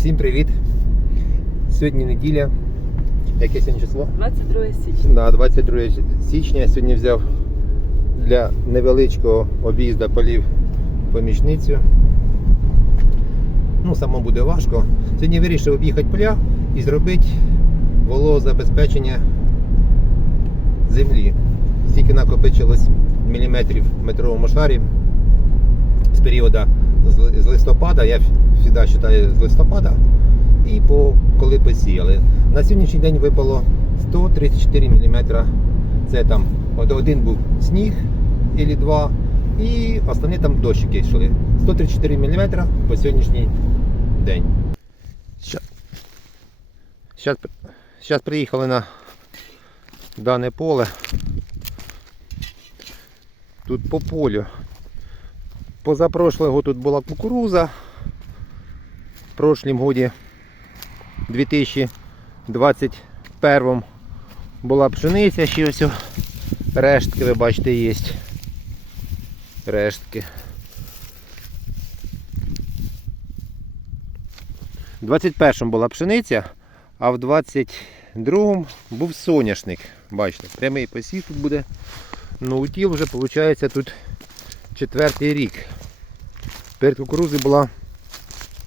Всім привіт! Сьогодні неділя. Яке сьогодні число? 22 січня. На 22 січня я сьогодні взяв для невеличкого об'їзду полів помічницю. Ну, само буде важко. Сьогодні вирішив об'їхати поля і зробити вологозабезпечення землі. Стільки накопичилось міліметрів в метровому шарі з періоду з листопада, я завжди вважаю з листопада, і по коли посіяли. На сьогоднішній день випало 134 мм. Це там один був сніг або два, і останні там дощики йшли. 134 мм по сьогоднішній день. Зараз приїхали на дане поле. Тут по полю. Позапрошлого тут була кукуруза. В прошлім годі 2021 була пшениця, ще ось рештки, ви бачите, є. Рештки. В 21 була пшениця, а в 22 був соняшник. Бачите, прямий посів тут буде. Ну, утіл вже виходить тут четвертий рік. Перед кукурузи була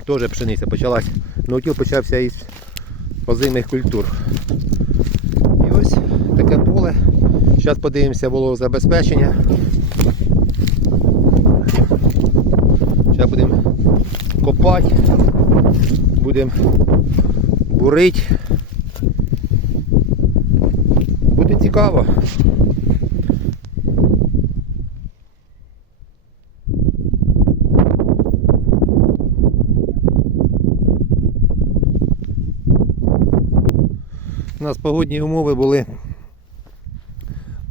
теж пшениця почалась. Наутіл почався із озимих культур. І ось таке поле. Зараз подивимося вологозабезпечення. Зараз будемо копати, будемо бурити. Буде цікаво. У нас погодні умови були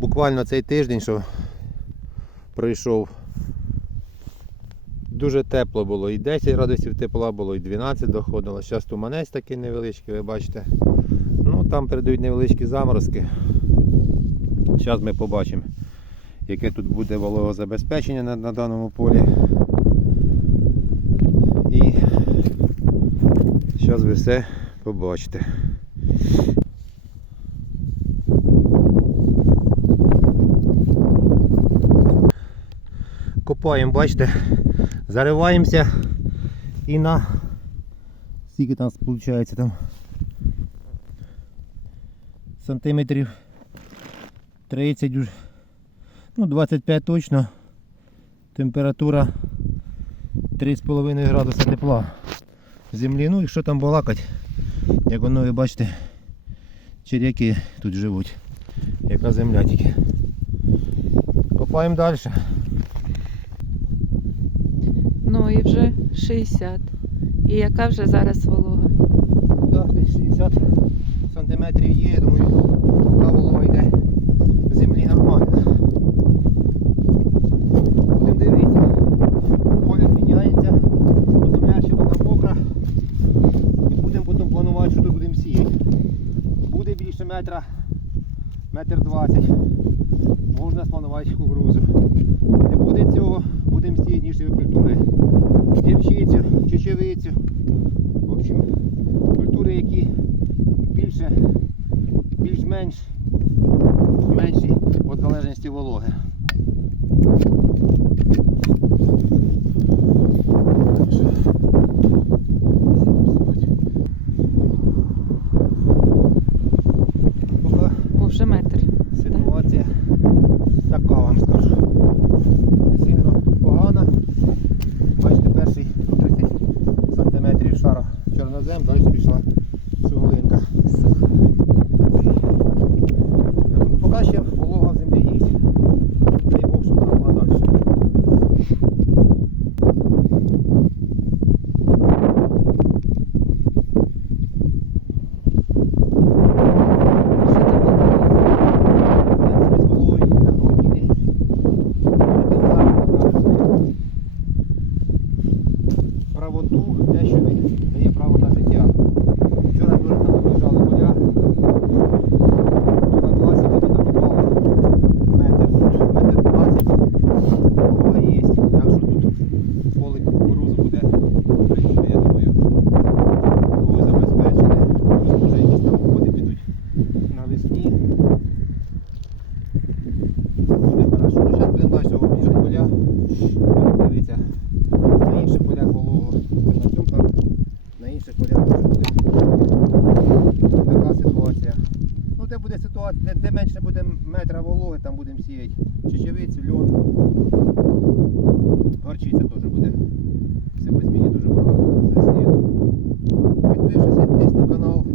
буквально цей тиждень, що пройшов. Дуже тепло було, і 10 градусів тепла було, і 12 доходило. Зараз туманець такий невеличкий, ви бачите. Ну там передають невеличкі заморозки. Зараз ми побачимо, яке тут буде вологозабезпечення на, на даному полі. І зараз ви все побачите. Копаємо, бачите, зариваємося і на скільки там виходить там сантиметрів 30 уж- ну 25 точно. Температура 3,5 градуса тепла в землі. Ну і що там балакать, як воно ви бачите, черяки тут живуть. Яка земля тільки. Копаємо далі. Ну і вже 60. І яка вже зараз волога? Так, десь 60 сантиметрів є, думаю, та волога йде землі нормально. Будемо дивитися. Поля міняється, земля ще така мокра. І будемо потім планувати, що тут будемо сіяти. Буде більше метра, метр двадцять. Можна спланувати кукурузу. Не буде цього, будемо сіяти нішеві культури. Дівчицю, чечевицю. В общем, культури, які більше, більш-менш менші чорнозем, далі пішла суглинка. Поки ще волога в землі є. Дай Бог, щоб вона була далі. Що там волога? Без вологі, на холодні. Правоту, те, що він дає право на життя. Де, де менше буде метра вологи, там будемо сіяти. Чечевицю, льон. Горчиця теж буде. Все по зміні дуже багато засіяно. Підпишіться на канал,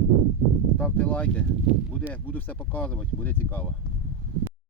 ставте лайки. Буде, буду все показувати, буде цікаво.